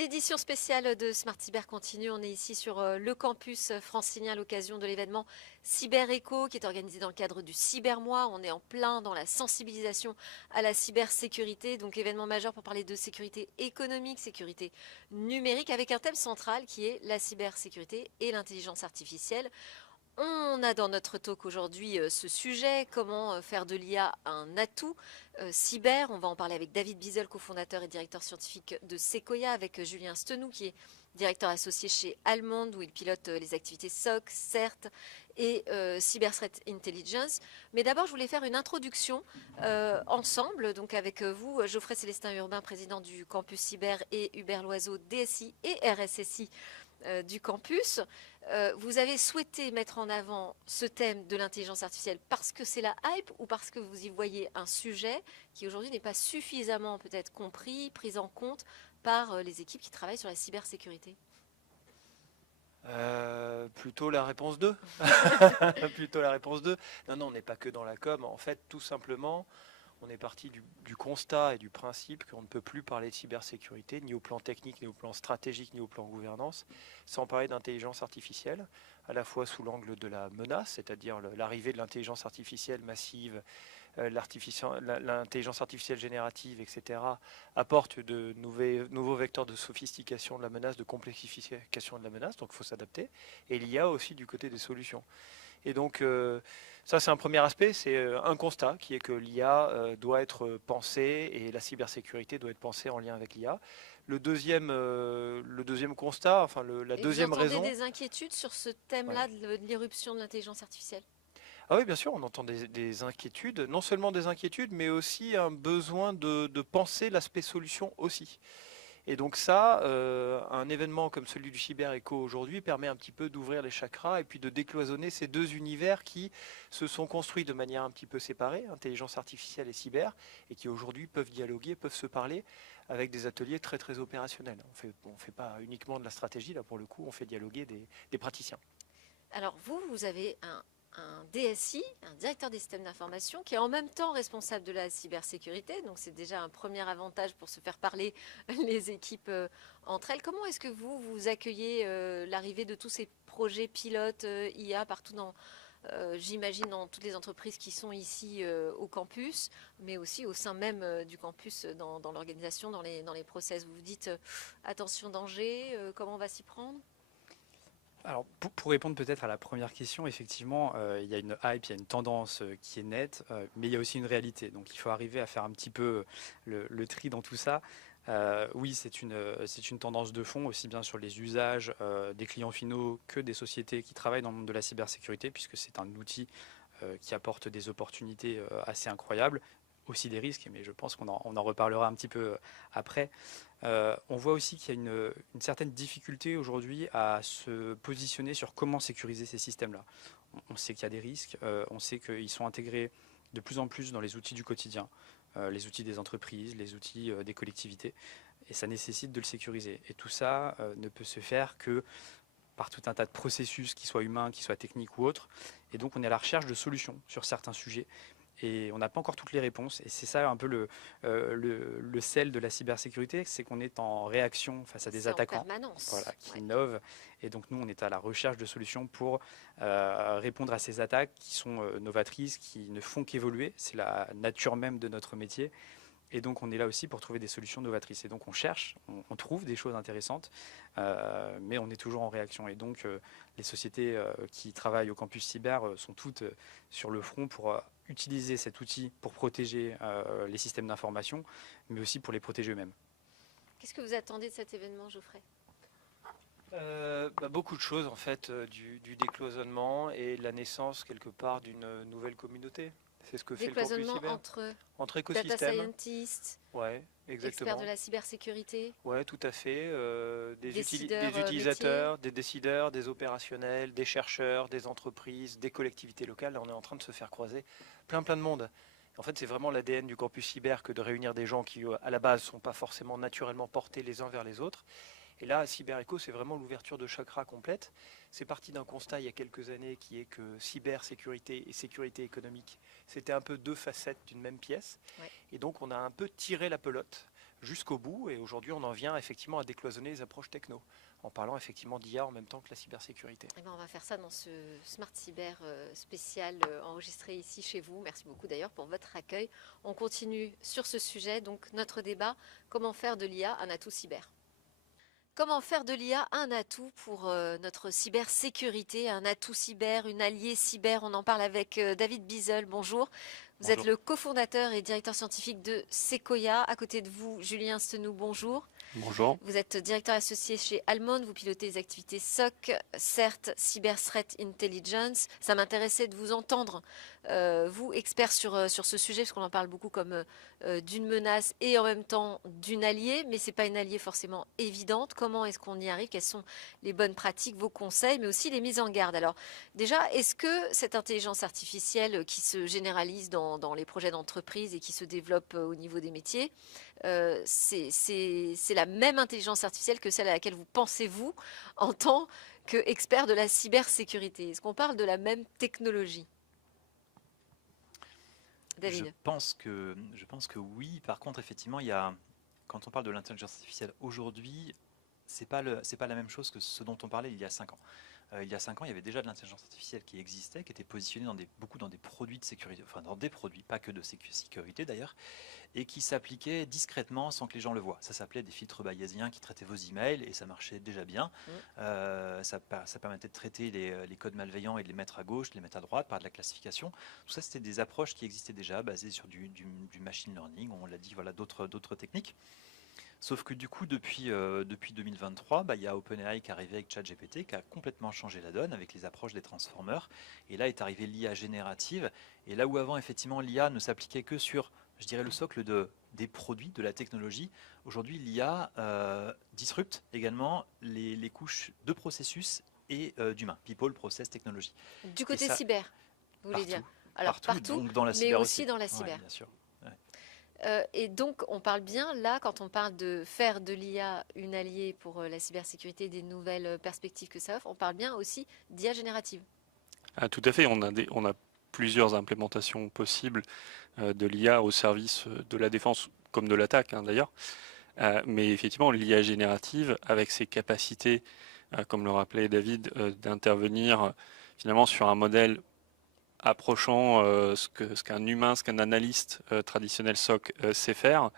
L'édition spéciale de Smart Cyber continue. On est ici sur le campus francilien à l'occasion de l'événement Cyber Echo qui est organisé dans le cadre du Cybermois. On est en plein dans la sensibilisation à la cybersécurité, donc événement majeur pour parler de sécurité économique, sécurité numérique, avec un thème central qui est la cybersécurité et l'intelligence artificielle. On a dans notre talk aujourd'hui ce sujet, comment faire de l'IA un atout cyber. On va en parler avec David Bizel, cofondateur et directeur scientifique de Sequoia, avec Julien Stenou, qui est directeur associé chez Allemande, où il pilote les activités SOC, CERT et Cyber Threat Intelligence. Mais d'abord, je voulais faire une introduction ensemble, donc avec vous, Geoffrey Célestin Urbain, président du campus cyber, et Hubert Loiseau, DSI et RSSI du campus. Vous avez souhaité mettre en avant ce thème de l'intelligence artificielle parce que c'est la hype ou parce que vous y voyez un sujet qui aujourd'hui n'est pas suffisamment peut-être compris, pris en compte par les équipes qui travaillent sur la cybersécurité? Plutôt la réponse 2. Plutôt la réponse 2. Non, non, on n'est pas que dans la com. En fait, tout simplement, on est parti du constat et du principe qu'on ne peut plus parler de cybersécurité, ni au plan technique, ni au plan stratégique, ni au plan gouvernance, sans parler d'intelligence artificielle, à la fois sous l'angle de la menace, c'est-à-dire l'arrivée de l'intelligence artificielle massive, l'intelligence artificielle générative, etc., apporte de nouveaux vecteurs de sophistication de la menace, de complexification de la menace, donc il faut s'adapter. Et il y a aussi du côté des solutions. Et donc, ça, c'est un premier aspect, c'est un constat qui est que l'IA doit être pensée et la cybersécurité doit être pensée en lien avec l'IA. Le deuxième constat, enfin la Et vous deuxième entendez raison. des inquiétudes sur ce Ouais. thème-là de l'irruption de l'intelligence artificielle? Ah oui, bien sûr, on entend des inquiétudes, non seulement des inquiétudes, mais aussi un besoin de penser l'aspect solution aussi. Et donc ça, un événement comme celui du Cyber Echo aujourd'hui permet un petit peu d'ouvrir les chakras et puis de décloisonner ces deux univers qui se sont construits de manière un petit peu séparée, intelligence artificielle et cyber, et qui aujourd'hui peuvent dialoguer, peuvent se parler avec des ateliers très très opérationnels. On fait pas uniquement de la stratégie, là pour le coup, on fait dialoguer des praticiens. Alors vous avez un DSI, un directeur des systèmes d'information, qui est en même temps responsable de la cybersécurité. Donc c'est déjà un premier avantage pour se faire parler les équipes entre elles. Comment est-ce que vous accueillez l'arrivée de tous ces projets pilotes IA partout j'imagine, dans toutes les entreprises qui sont ici au campus, mais aussi au sein même du campus, dans l'organisation, dans les process. Vous vous dites, attention danger, comment on va s'y prendre? Alors, pour répondre peut-être à la première question, effectivement, il y a une hype, il y a une tendance qui est nette, mais il y a aussi une réalité. Donc, il faut arriver à faire un petit peu le tri dans tout ça. Oui, c'est une tendance de fond, aussi bien sur les usages des clients finaux que des sociétés qui travaillent dans le monde de la cybersécurité, puisque c'est un outil qui apporte des opportunités assez incroyables, aussi des risques, mais je pense qu'on en reparlera un petit peu après. On voit aussi qu'il y a une certaine difficulté aujourd'hui à se positionner sur comment sécuriser ces systèmes-là. On sait qu'il y a des risques, on sait qu'ils sont intégrés de plus en plus dans les outils du quotidien, les outils des entreprises, les outils des collectivités, et ça nécessite de le sécuriser. Et tout ça ne peut se faire que par tout un tas de processus, qu'ils soient humains, qu'ils soient techniques ou autres. Et donc on est à la recherche de solutions sur certains sujets et on n'a pas encore toutes les réponses. Et c'est ça un peu le sel de la cybersécurité, c'est qu'on est en réaction face à des C'est en attaquants, permanence. voilà, qui Ouais. innovent. Et donc nous, on est à la recherche de solutions pour répondre à ces attaques qui sont novatrices, qui ne font qu'évoluer. C'est la nature même de notre métier. Et donc on est là aussi pour trouver des solutions novatrices. Et donc on cherche, on trouve des choses intéressantes, mais on est toujours en réaction. Et donc les sociétés qui travaillent au campus cyber sont toutes sur le front pour utiliser cet outil pour protéger les systèmes d'information, mais aussi pour les protéger eux-mêmes. Qu'est-ce que vous attendez de cet événement, Geoffrey? Beaucoup de choses en fait, du décloisonnement et la naissance quelque part d'une nouvelle communauté. C'est ce que fait le campus Décloisonnement cyber. entre Entre data écosystèmes, scientists, ouais, experts de exactement. la cybersécurité, Ouais, tout à fait. décideurs Des métiers. utilisateurs, des décideurs, des opérationnels, des chercheurs, des entreprises, des collectivités locales. Là, on est en train de se faire croiser plein de monde. En fait, c'est vraiment l'ADN du campus cyber que de réunir des gens qui, à la base, sont pas forcément naturellement portés les uns vers les autres. Et là, CyberEco, c'est vraiment l'ouverture de chakra complète. C'est parti d'un constat il y a quelques années qui est que cybersécurité et sécurité économique, c'était un peu deux facettes d'une même pièce. Ouais. Et donc, on a un peu tiré la pelote jusqu'au bout. Et aujourd'hui, on en vient effectivement à décloisonner les approches techno, en parlant effectivement d'IA en même temps que la cybersécurité. Eh ben, on va faire ça dans ce Smart Cyber spécial enregistré ici chez vous. Merci beaucoup d'ailleurs pour votre accueil. On continue sur ce sujet, donc notre débat, comment faire de l'IA un atout cyber. Comment faire de l'IA un atout pour notre cybersécurité, un atout cyber, une alliée cyber? On en parle avec David Bizel. Bonjour. Vous êtes le cofondateur et directeur scientifique de Sequoia. À côté de vous, Julien Stenou, bonjour. Bonjour. Vous êtes directeur associé chez Almond, vous pilotez les activités SOC, CERT, Cyber Threat Intelligence. Ça m'intéressait de vous entendre, vous, expert sur ce sujet, parce qu'on en parle beaucoup comme d'une menace et en même temps d'une alliée, mais ce n'est pas une alliée forcément évidente. Comment est-ce qu'on y arrive? Quelles sont les bonnes pratiques, vos conseils, mais aussi les mises en garde? Alors déjà, est-ce que cette intelligence artificielle qui se généralise dans les projets d'entreprise et qui se développe au niveau des métiers, c'est la même intelligence artificielle que celle à laquelle vous pensez, vous, en tant qu'expert de la cybersécurité? Est-ce qu'on parle de la même technologie? David? Je pense que oui. Par contre, effectivement, quand on parle de l'intelligence artificielle aujourd'hui, c'est pas la même chose que ce dont on parlait il y a 5 ans. Il y a 5 ans, il y avait déjà de l'intelligence artificielle qui existait, qui était positionnée beaucoup dans des produits de sécurité, enfin dans des produits, pas que de sécurité d'ailleurs, et qui s'appliquait discrètement sans que les gens le voient. Ça s'appelait des filtres bayésiens qui traitaient vos emails et ça marchait déjà bien. Ça permettait de traiter les codes malveillants et de les mettre à gauche, de les mettre à droite par de la classification. Tout ça, c'était des approches qui existaient déjà, basées sur du machine learning, on l'a dit, voilà, d'autres techniques. Sauf que du coup, depuis 2023, il y a OpenAI qui est arrivé avec ChatGPT, qui a complètement changé la donne avec les approches des transformers. Et là est arrivé l'IA générative. Et là où avant, effectivement, l'IA ne s'appliquait que sur, je dirais, le socle des produits, de la technologie, aujourd'hui, l'IA disrupte également les couches de processus et d'humains. People, process, technologie. Du côté cyber, vous voulez dire? Alors partout, donc dans la mais cyber aussi dans la cyber. Ouais, bien sûr. Et donc, on parle bien, là, quand on parle de faire de l'IA une alliée pour la cybersécurité, des nouvelles perspectives que ça offre, on parle bien aussi d'IA générative. Ah, tout à fait, on a plusieurs implémentations possibles de l'IA au service de la défense comme de l'attaque d'ailleurs. Mais effectivement, l'IA générative, avec ses capacités, comme le rappelait David, d'intervenir finalement sur un modèle approchant ce qu'un humain, ce qu'un analyste traditionnel SOC sait faire,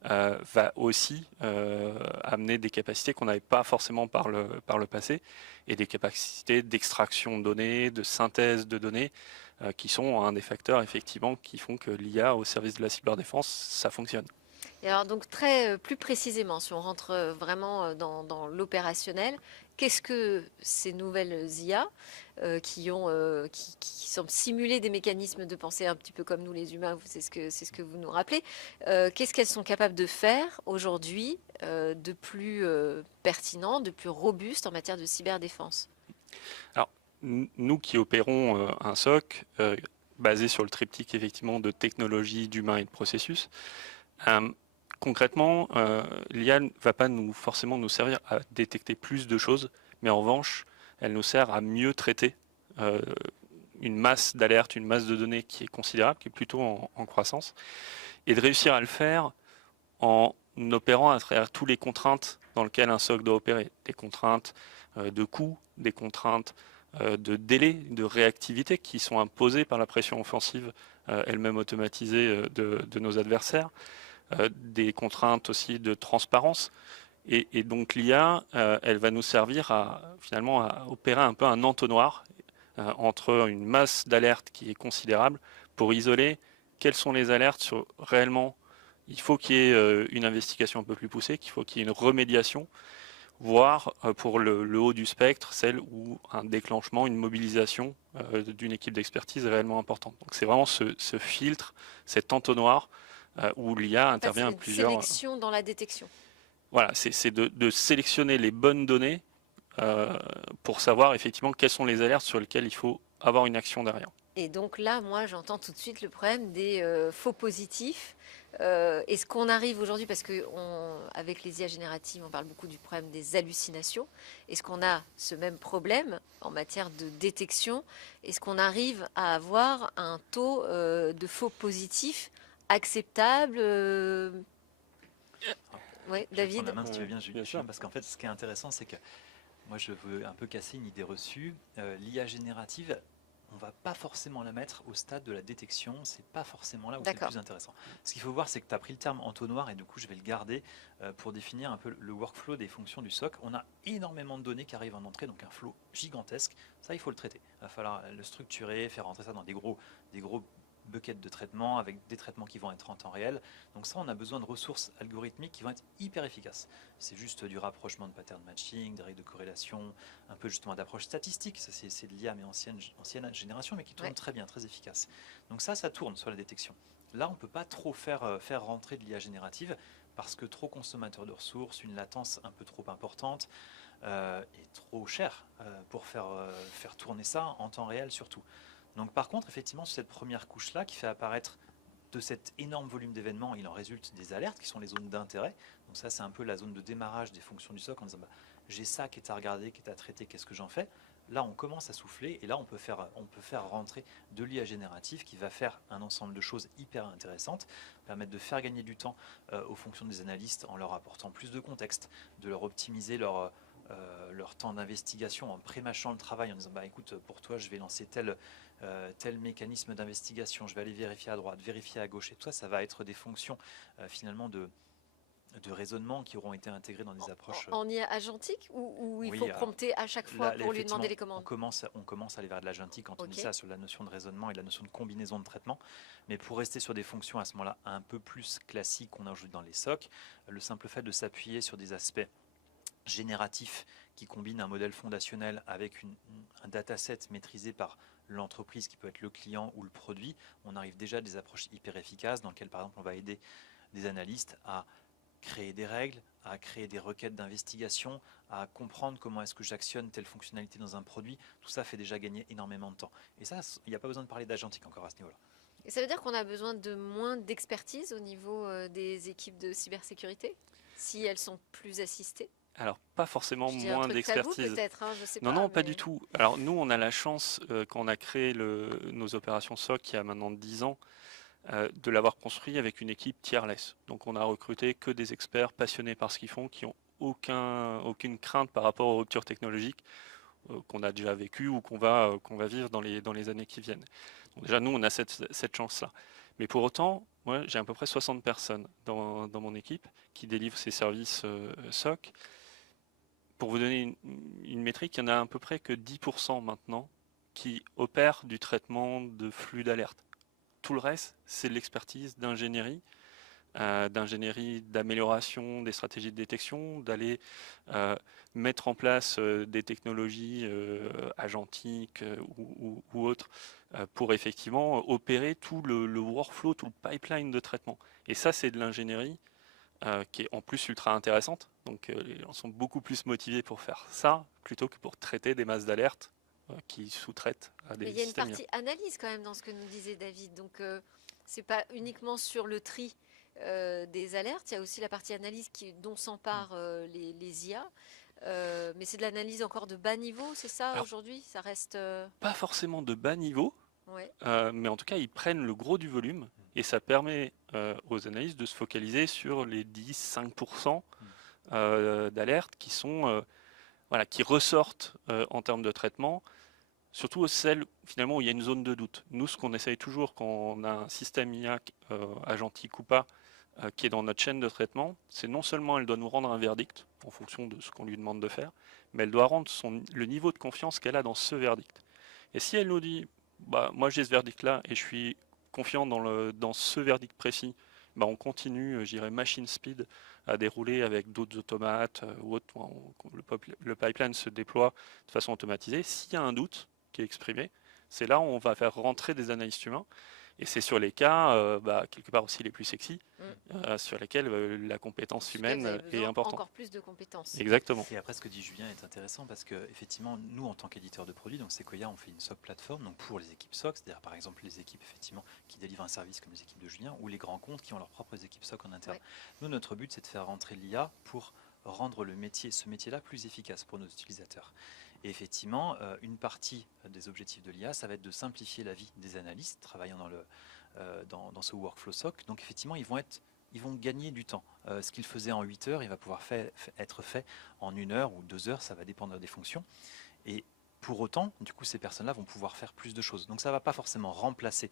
va aussi amener des capacités qu'on n'avait pas forcément par le passé, et des capacités d'extraction de données, de synthèse de données, qui sont un des facteurs effectivement qui font que l'IA au service de la cyberdéfense, ça fonctionne. Et alors donc plus précisément, si on rentre vraiment dans l'opérationnel, qu'est-ce que ces nouvelles IA qui semblent simuler des mécanismes de pensée un petit peu comme nous les humains, c'est ce que vous nous rappelez, qu'est-ce qu'elles sont capables de faire aujourd'hui de plus pertinent, de plus robuste en matière de cyberdéfense? Alors, nous qui opérons un SOC basé sur le triptyque effectivement de technologie, d'humain et de processus, concrètement, l'IA ne va pas forcément nous servir à détecter plus de choses, mais en revanche, elle nous sert à mieux traiter une masse d'alertes, une masse de données qui est considérable, qui est plutôt en croissance, et de réussir à le faire en opérant à travers toutes les contraintes dans lesquelles un SOC doit opérer. Des contraintes de coût, des contraintes de délai, de réactivité qui sont imposées par la pression offensive elle-même automatisée de nos adversaires. Des contraintes aussi de transparence. Et donc l'IA, elle va nous servir finalement à opérer un peu un entonnoir entre une masse d'alertes qui est considérable pour isoler quelles sont les alertes sur réellement. Il faut qu'il y ait une investigation un peu plus poussée, qu'il faut qu'il y ait une remédiation, voire pour le haut du spectre, celle où un déclenchement, une mobilisation d'une équipe d'expertise est réellement importante. Donc c'est vraiment ce filtre, cet entonnoir où l'IA intervient à plusieurs... C'est une sélection dans la détection. Voilà, c'est de sélectionner les bonnes données pour savoir effectivement quelles sont les alertes sur lesquelles il faut avoir une action derrière. Et donc là, moi, j'entends tout de suite le problème des faux positifs. Est-ce qu'on arrive aujourd'hui, parce qu'avec les IA génératives, on parle beaucoup du problème des hallucinations. Est-ce qu'on a ce même problème en matière de détection? Est-ce qu'on arrive à avoir un taux de faux positifs acceptable? Ouais, Je vais prendre David. la main si tu veux Oui, bien, bien Julien, sûr. parce qu'en fait, ce qui est intéressant, c'est que moi, je veux un peu casser une idée reçue. L'IA générative, on va pas forcément la mettre au stade de la détection. C'est pas forcément là où c'est le D'accord. plus intéressant. Ce qu'il faut voir, c'est que tu as pris le terme entonnoir et du coup, je vais le garder pour définir un peu le workflow des fonctions du SOC. On a énormément de données qui arrivent en entrée, donc un flow gigantesque. Ça, il faut le traiter. Il va falloir le structurer, faire rentrer ça dans des gros buckets de traitement avec des traitements qui vont être en temps réel. Donc ça, on a besoin de ressources algorithmiques qui vont être hyper efficaces. C'est juste du rapprochement de pattern matching, des règles de corrélation, un peu justement d'approche statistique. Ça, c'est de l'IA, mais ancienne génération, mais qui tourne Ouais. très bien, très efficace. Donc ça tourne sur la détection. Là, on ne peut pas trop faire rentrer de l'IA générative parce que trop consommateur de ressources, une latence un peu trop importante et trop cher pour faire tourner ça en temps réel surtout. Donc par contre, effectivement, sur cette première couche-là qui fait apparaître de cet énorme volume d'événements, il en résulte des alertes qui sont les zones d'intérêt. Donc ça, c'est un peu la zone de démarrage des fonctions du SOC en disant bah, j'ai ça qui est à regarder, qui est à traiter, qu'est-ce que j'en fais? Là, on commence à souffler et là, on peut faire rentrer de l'IA générative qui va faire un ensemble de choses hyper intéressantes, permettre de faire gagner du temps aux fonctions des analystes en leur apportant plus de contexte, de leur optimiser leur temps d'investigation en prémâchant le travail en disant bah écoute pour toi je vais lancer tel mécanisme d'investigation, je vais aller vérifier à droite, vérifier à gauche et tout ça, ça va être des fonctions finalement de raisonnement qui auront été intégrées dans des approches. En IA agentique ou il Oui, faut alors, prompter à chaque fois là, pour lui demander effectivement, les commandes? on commence à aller vers de l'agentique quand on dit Ok. ça sur la notion de raisonnement et la notion de combinaison de traitement. Mais pour rester sur des fonctions à ce moment-là un peu plus classiques qu'on ajoute dans les SOC, le simple fait de s'appuyer sur des aspects génératif qui combine un modèle fondationnel avec un dataset maîtrisé par l'entreprise qui peut être le client ou le produit, on arrive déjà à des approches hyper efficaces dans lesquelles par exemple on va aider des analystes à créer des règles, à créer des requêtes d'investigation, à comprendre comment est-ce que j'actionne telle fonctionnalité dans un produit. Tout ça fait déjà gagner énormément de temps. Et ça, il n'y a pas besoin de parler d'agentique encore à ce niveau-là. Et ça veut dire qu'on a besoin de moins d'expertise au niveau des équipes de cybersécurité, si elles sont plus assistées? Alors, pas forcément Je dis un moins truc tabou d'expertise. peut-être, hein, je sais Non, pas, non, pas mais du tout. Alors, nous, on a la chance, quand on a créé nos opérations SOC il y a maintenant 10 ans, de l'avoir construit avec une équipe tierless. Donc, on a recruté que des experts passionnés par ce qu'ils font, qui ont aucune crainte par rapport aux ruptures technologiques qu'on a déjà vécues ou qu'on va vivre dans les années qui viennent. Donc, déjà, nous, on a cette chance-là. Mais pour autant, moi, j'ai à peu près 60 personnes dans mon équipe qui délivrent ces services SOC. Pour vous donner une métrique, il y en a à peu près que 10% maintenant qui opèrent du traitement de flux d'alerte. Tout le reste, c'est de l'expertise d'ingénierie d'amélioration des stratégies de détection, d'aller mettre en place des technologies agentiques ou autres pour effectivement opérer tout le workflow, tout le pipeline de traitement. Et ça, c'est de l'ingénierie qui est en plus ultra intéressante. Donc les gens sont beaucoup plus motivés pour faire ça plutôt que pour traiter des masses d'alertes qui sous-traitent à mais des il y a une systèmes IA. partie analyse quand même dans ce que nous disait David. Donc c'est pas uniquement sur le tri des alertes, il y a aussi la partie analyse dont s'emparent les IA. Mais c'est de l'analyse encore de bas niveau, c'est ça Alors, aujourd'hui? Ça reste. Pas forcément de bas niveau, Ouais. mais en tout cas, ils prennent le gros du volume et ça permet aux analystes de se focaliser sur les 10-5% d'alertes qui sont voilà, qui ressortent en termes de traitement, surtout celles finalement où il y a une zone de doute. Nous, ce qu'on essaye toujours quand on a un système IA agentique ou pas qui est dans notre chaîne de traitement, c'est non seulement elle doit nous rendre un verdict en fonction de ce qu'on lui demande de faire, mais elle doit rendre le niveau de confiance qu'elle a dans ce verdict. Et si elle nous dit, bah, moi j'ai ce verdict-là et je suis confiant dans ce verdict précis, bah, on continue, j'irai machine speed, à dérouler avec d'autres automates ou autres. Le pipeline se déploie de façon automatisée. S'il y a un doute qui est exprimé, c'est là où on va faire rentrer des analystes humains. Et c'est sur les cas, quelque part aussi les plus sexy, sur lesquels la compétence Sur lesquels vous humaine avez est besoin importante. encore plus de compétences. Exactement. Et après, ce que dit Julien est intéressant parce que, effectivement, nous, en tant qu'éditeur de produits, donc Sequoia, on fait une SOC plateforme donc pour les équipes SOC, c'est-à-dire par exemple les équipes effectivement qui délivrent un service comme les équipes de Julien ou les grands comptes qui ont leurs propres équipes SOC en interne. Ouais. Nous, notre but, c'est de faire rentrer l'IA pour rendre ce métier-là plus efficace pour nos utilisateurs. Et effectivement, une partie des objectifs de l'IA, ça va être de simplifier la vie des analystes travaillant dans ce workflow SOC. Donc effectivement, ils vont être ils vont gagner du temps. Ce qu'ils faisaient en 8 heures, il va pouvoir être fait en 1 heure ou 2 heures, ça va dépendre des fonctions. Et pour autant, du coup, ces personnes-là vont pouvoir faire plus de choses. Donc ça ne va pas forcément remplacer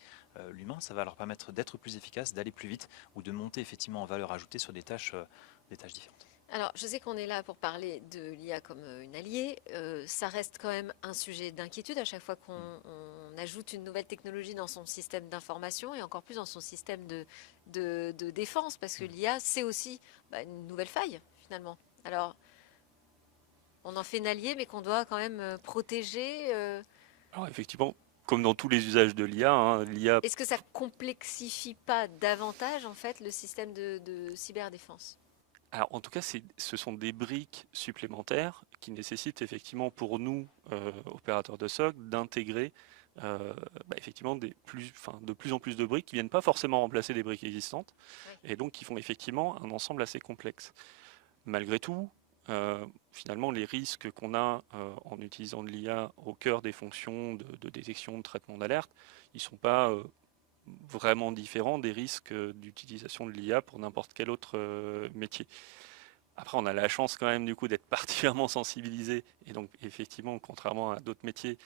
l'humain, ça va leur permettre d'être plus efficaces, d'aller plus vite ou de monter effectivement en valeur ajoutée sur des tâches différentes. Alors, je sais qu'on est là pour parler de l'IA comme une alliée. Ça reste quand même un sujet d'inquiétude à chaque fois qu'on ajoute une nouvelle technologie dans son système d'information et encore plus dans son système de défense, parce que l'IA, c'est aussi une nouvelle faille, finalement. Alors, on en fait une alliée, mais qu'on doit quand même protéger. Alors effectivement, comme dans tous les usages de l'IA, l'IA, Est-ce que ça complexifie pas davantage, en fait, le système de cyberdéfense? alors en tout cas, ce sont des briques supplémentaires qui nécessitent effectivement pour nous, opérateurs de SOC, d'intégrer effectivement de plus en plus de briques qui viennent pas forcément remplacer des briques existantes, et donc qui font effectivement un ensemble assez complexe. Malgré tout, finalement, les risques qu'on a en utilisant de l'IA au cœur des fonctions de détection, de traitement d'alerte, ils ne sont pas vraiment différents des risques d'utilisation de l'IA pour n'importe quel autre métier. Après, on a la chance quand même du coup d'être particulièrement sensibilisé, et donc effectivement, contrairement à d'autres métiers,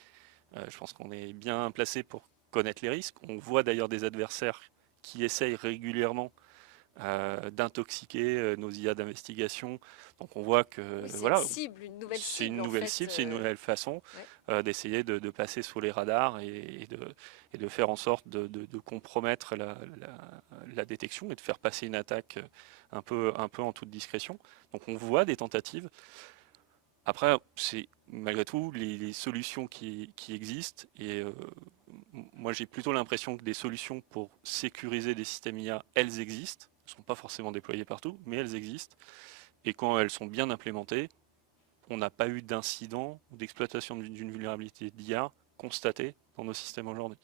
je pense qu'on est bien placé pour connaître les risques. On voit d'ailleurs des adversaires qui essayent régulièrement d'intoxiquer nos IA d'investigation. Donc on voit que Oui, c'est voilà, une cible, une nouvelle c'est cible, une en nouvelle fait. cible, c'est une nouvelle façon Ouais. d'essayer de passer sous les radars et de faire en sorte de compromettre la détection et de faire passer une attaque un peu en toute discrétion. Donc on voit des tentatives. Après, c'est malgré tout les solutions qui existent, et moi j'ai plutôt l'impression que des solutions pour sécuriser des systèmes IA, elles existent. Elles ne sont pas forcément déployées partout, mais elles existent. Et quand elles sont bien implémentées, on n'a pas eu d'incident ou d'exploitation d'une vulnérabilité d'IA constatée dans nos systèmes aujourd'hui.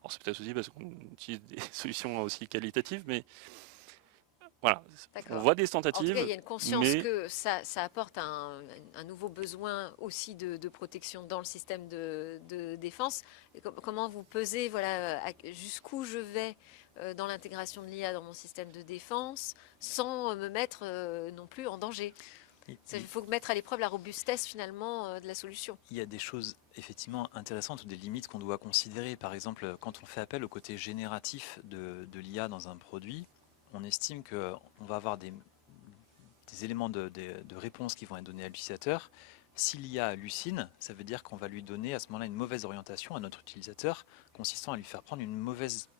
Alors c'est peut-être aussi parce qu'on utilise des solutions aussi qualitatives, mais voilà, on D'accord. voit des En tout cas, tentatives, il y a une conscience mais que ça apporte un nouveau besoin aussi de protection dans le système de défense. Et comment vous pesez, voilà, jusqu'où je vais dans l'intégration de l'IA dans mon système de défense sans me mettre non plus en danger? Il faut mettre à l'épreuve la robustesse finalement de la solution. Il y a des choses effectivement intéressantes ou des limites qu'on doit considérer. Par exemple, quand on fait appel au côté génératif de l'IA dans un produit, on estime qu'on va avoir des éléments de réponse qui vont être donnés à l'utilisateur. Si l'IA hallucine, ça veut dire qu'on va lui donner à ce moment-là une mauvaise orientation à notre utilisateur, consistant à lui faire prendre une mauvaise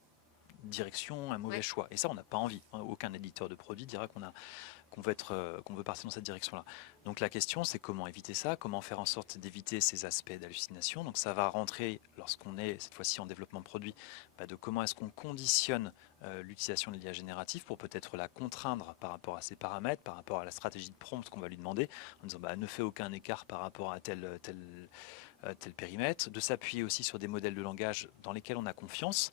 direction, un mauvais choix. Et ça, on n'a pas envie. Aucun éditeur de produit dira qu'on veut partir dans cette direction-là. Donc la question, c'est comment éviter ça, comment faire en sorte d'éviter ces aspects d'hallucination. Donc ça va rentrer, lorsqu'on est cette fois-ci en développement de produit, de comment est-ce qu'on conditionne l'utilisation de l'IA générative pour peut-être la contraindre par rapport à ses paramètres, par rapport à la stratégie de prompt qu'on va lui demander, en disant ne fais aucun écart par rapport à tel périmètre, de s'appuyer aussi sur des modèles de langage dans lesquels on a confiance.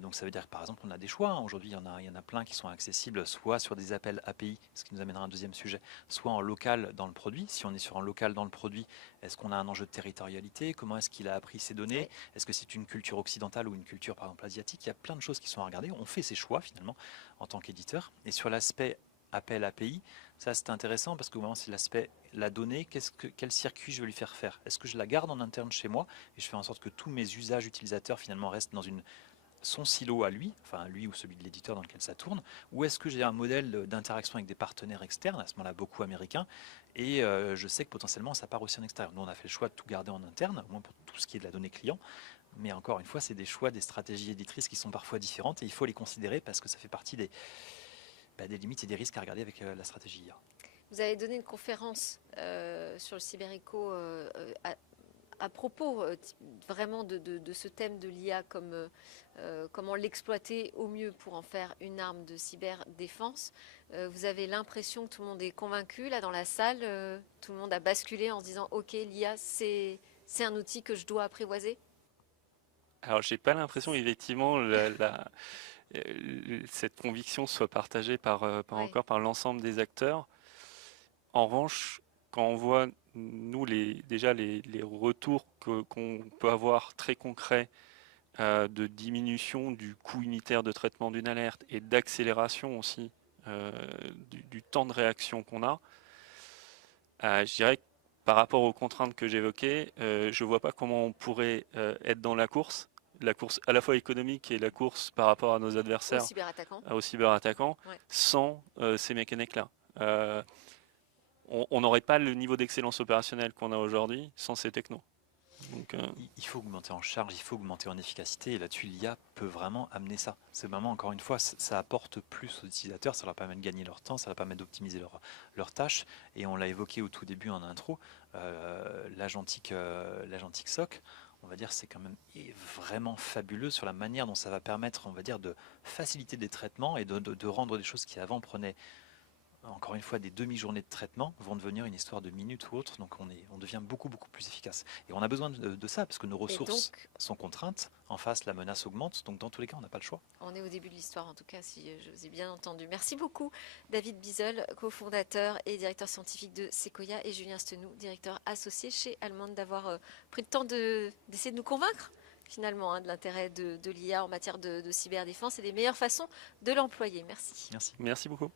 Donc ça veut dire que par exemple on a des choix. Aujourd'hui il y en a plein qui sont accessibles soit sur des appels API, ce qui nous amènera à un deuxième sujet, soit en local dans le produit. Si on est sur un local dans le produit, est-ce qu'on a un enjeu de territorialité? Comment est-ce qu'il a appris ces données? Est-ce que c'est une culture occidentale ou une culture par exemple asiatique? Il y a plein de choses qui sont à regarder. On fait ses choix finalement en tant qu'éditeur. Et sur l'aspect appel API, ça c'est intéressant parce que vraiment c'est l'aspect, la donnée, quel circuit je veux lui faire faire. Est-ce que je la garde en interne chez moi et je fais en sorte que tous mes usages utilisateurs finalement restent dans son silo à lui, enfin lui ou celui de l'éditeur dans lequel ça tourne, ou est-ce que j'ai un modèle d'interaction avec des partenaires externes, à ce moment-là beaucoup américains, et je sais que potentiellement ça part aussi en extérieur. Nous on a fait le choix de tout garder en interne, au moins pour tout ce qui est de la donnée client, mais encore une fois c'est des choix, des stratégies éditrices qui sont parfois différentes et il faut les considérer parce que ça fait partie des limites et des risques à regarder avec la stratégie IA. Vous avez donné une conférence sur le CyberEco à propos vraiment de ce thème de l'IA, comment l'exploiter au mieux pour en faire une arme de cyberdéfense. Vous avez l'impression que tout le monde est convaincu là dans la salle, tout le monde a basculé en se disant ok, l'IA c'est un outil que je dois apprivoiser? alors j'ai pas l'impression effectivement cette conviction soit partagée encore par l'ensemble des acteurs. En revanche, quand on voit nous déjà les retours qu'on peut avoir très concrets de diminution du coût unitaire de traitement d'une alerte et d'accélération aussi du temps de réaction qu'on a, je dirais que par rapport aux contraintes que j'évoquais, je ne vois pas comment on pourrait être dans la course à la fois économique et la course par rapport à nos Aux adversaires, cyberattaquants. aux cyberattaquants, Ouais. sans ces mécaniques-là. On n'aurait pas le niveau d'excellence opérationnelle qu'on a aujourd'hui sans ces technos. Donc, Il faut augmenter en charge, il faut augmenter en efficacité, et là-dessus, l'IA peut vraiment amener ça. C'est vraiment, encore une fois, ça apporte plus aux utilisateurs, ça leur permet de gagner leur temps, ça leur permet d'optimiser leurs tâches, et on l'a évoqué au tout début en intro, l'agentique SOC, on va dire, c'est quand même vraiment fabuleux sur la manière dont ça va permettre, on va dire, de faciliter des traitements et de rendre des choses qui avant prenaient encore une fois, des demi-journées de traitement vont devenir une histoire de minutes ou autre, donc on devient beaucoup plus efficace. Et on a besoin de ça, parce que nos Et ressources donc, sont contraintes, en face la menace augmente, donc dans tous les cas on n'a pas le choix. on est au début de l'histoire, en tout cas, si je vous ai bien entendu. Merci beaucoup, David Bizel, cofondateur et directeur scientifique de Sequoia, et Julien Stenou, directeur associé chez Allemand, d'avoir pris le temps d'essayer de nous convaincre, finalement, hein, de l'intérêt de l'IA en matière de cyberdéfense et des meilleures façons de l'employer. Merci. Merci. merci beaucoup.